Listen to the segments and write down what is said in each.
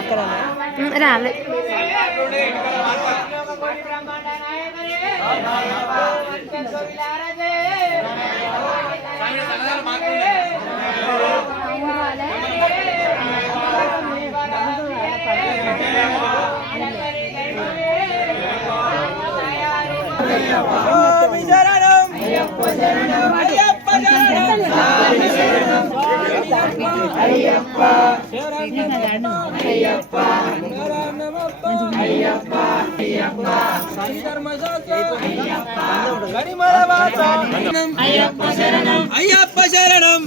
అక్కడ రాలే అయ్యప్ప శరణం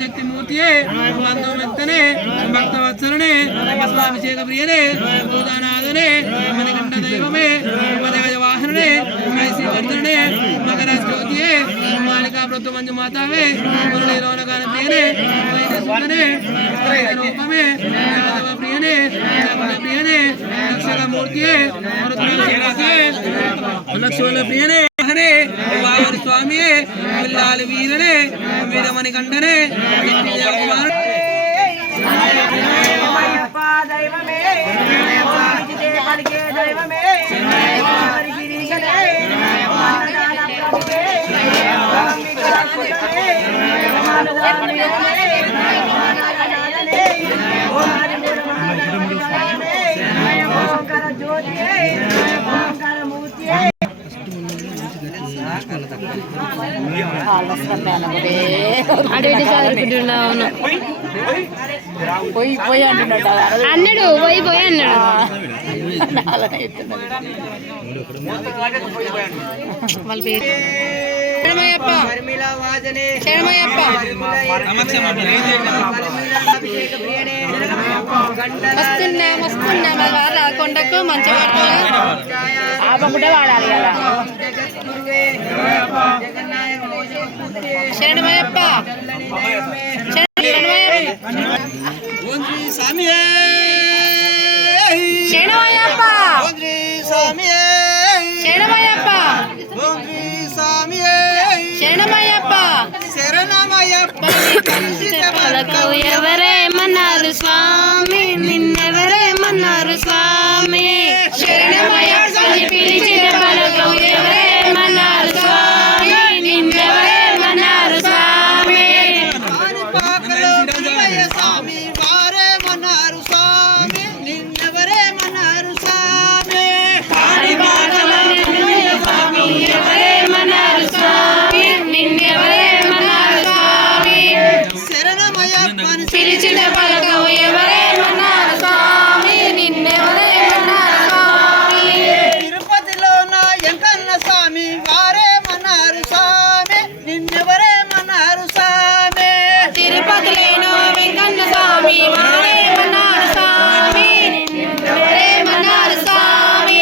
శక్తిమూర్తియే బంధువెత్తనే భక్తవత్సలనే అభిషేక ప్రియనే భూతానాథనే మనకంఠ దైవమే వాహననే శ్రీవర్ధనే మకర జ్యోతియే మాలికా ప్రతు మంజు మాతావే రోనగాన ప్రియనే వైద్యనే రూపమే ప్రియనే ప్రియనే రక్షక మూర్తియే లక్ష్మణ ప్రియనే వారి స్వామియే పిల్లాలి వీరనే వీరమణి కంఠనే పోయి పోయి అంటున్నాడు అన్నాడు పోయి పోయి అన్నాడు వాళ్ళ పేరు శరణమయ్యప్ప శరణమయ్యప్ప వస్తున్నా వస్తున్నా మరి వాళ్ళ కొండకు మంచిగా ఆపకుండా వాడాలి కదా శరణమయ్యప్ప శరణమయ్యప్ప శరణమయ్యప్ప శరణమయ్యప్ప శరణమయ్యప్ప ఎవరేమన్నారు స్వామి నిన్నెవరేమన్నారు స్వామి శరణమయ్యప్ప పిలిచిన పలకం ఎవరేమన్నారు స్వామి నిన్నెవరేమన్నారు స్వామి స్వామి వారేమన్నారు స్వామి నిన్నెవరేమన్నారు స్వామి ఎవరేమన్నారు స్వామి నిన్నెవరేమన్నారు స్వామి శరణమయ్యప్పని పిలిచిన పలకం ఎవరేమన్నారు స్వామి నిన్నెవరేమన్నారు స్వామి తిరుపతిలో నా ఎంకన్న స్వామి వారేమన్నారు స్వామి నిన్నెవరేమన్నారు స్వామి తిరుపతిలో వెంకన్న స్వామి వారేమన్నారు స్వామి నిన్నెవరేమన్నారు స్వామి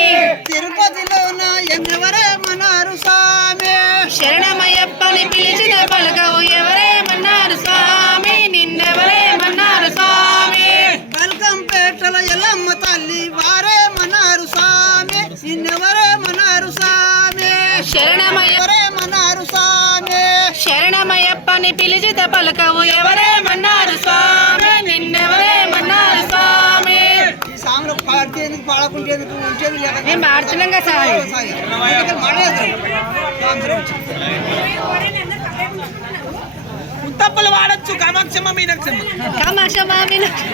తిరుపతిలో నా ఎవరేమన్నారు స్వామి శరణమయ్యప్పని పిలిచిన పలకం ఎవరేమన్నారు స్వామి నిన్నెవరేమన్నారు స్వామి బల్కంపేటల ఎల్లమ్మ తల్లి వారేమన్నారు స్వామి నిన్నెవరేమన్నారు స్వామి శరణమయ్యమన్నారు స్వామి శరణమయ్యప్పని పిలిచిన పలకం ఎవరేమన్నారు స్వామి నిన్నెవరేమన్నారు స్వామి సాంగ్లో పాడితేందుకు పాడకుంటేందుకు ఉంచేది లేక మేము పాడుతున్నాం కదా సార్ ఉత్తప్పలు వాడచ్చు కామాక్షమ్మ మీనాక్షమ్మ కామాక్షమ్మ మీనాక్షి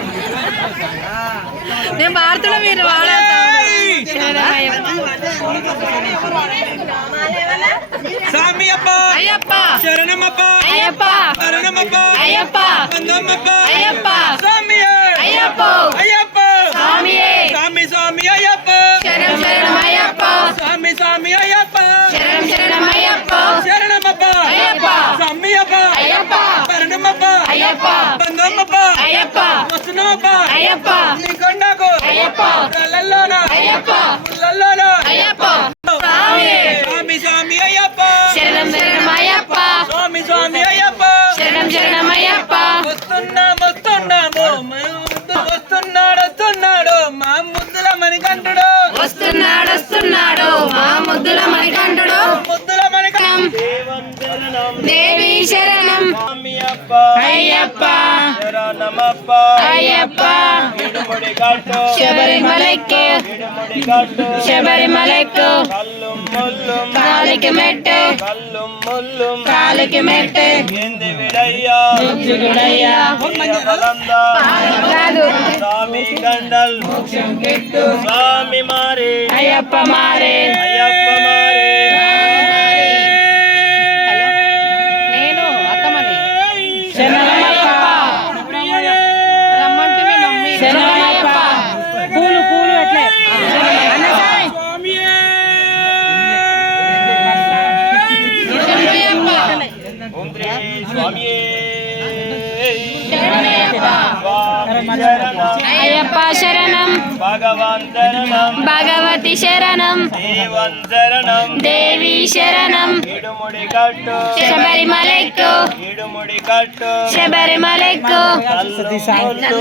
మేము పాడుతున్నాం మీరు వాడాలి స్వామి అప్ప అయ్యప్ప శరణమప్ప అయ్యప్ప శరణమప్ప అయ్యప్ప బంధమప్ప అయ్యప్ప స్వామి అయ్యప్ప అయ్యప్ప స్వామి స్వామి స్వామి అయ్యప్ప శరణం శరణం అయ్యప్ప స్వామి స్వామి అయ్యప్ప బంధమ్మప్ప అయ్యప్ప వస్తున్నామప్ప అయ్యప్ప నీ కొండకు అయ్యప్ప రాళ్ళల్లోన అయ్యప్ప ముళ్ళల్లోన అయ్యప్ప స్వామి స్వామి స్వామి అయ్యప్ప శరణం శరణం అయ్యప్ప స్వామి స్వామి అయ్యప్ప శరణం శరణం అయ్యప్ప వస్తున్నాము వస్తున్నాడు మా ముద్దుల మణికంఠుడు వస్తున్నాడు మా ముద్దుల మణికంఠుడు ముద్దుల మణికంఠ దేవి శరణం అయ్యప్ప అయ్యప్ప శబరిమలైకి కాలికి మెట్టు కాదు స్వామి కండల్ స్వామి మారే అయ్యప్ప మారే అయ్యప్ప మారే నేను అత్తమని శరణమయ్యప్ప రమ్మంటే మీ మమ్మీ శరణమయ్యప్ప పూలు పూలు అట్లే అయ్యప్ప శరణం భగవాన్ శరణం భగవతి శరణం దేవన్ శరణం దేవి శరణం ఇడుముడి కట్టు శబరిమలైకు ఇడుముడి కట్టు శబరిమలైకు కల్లు ముల్లు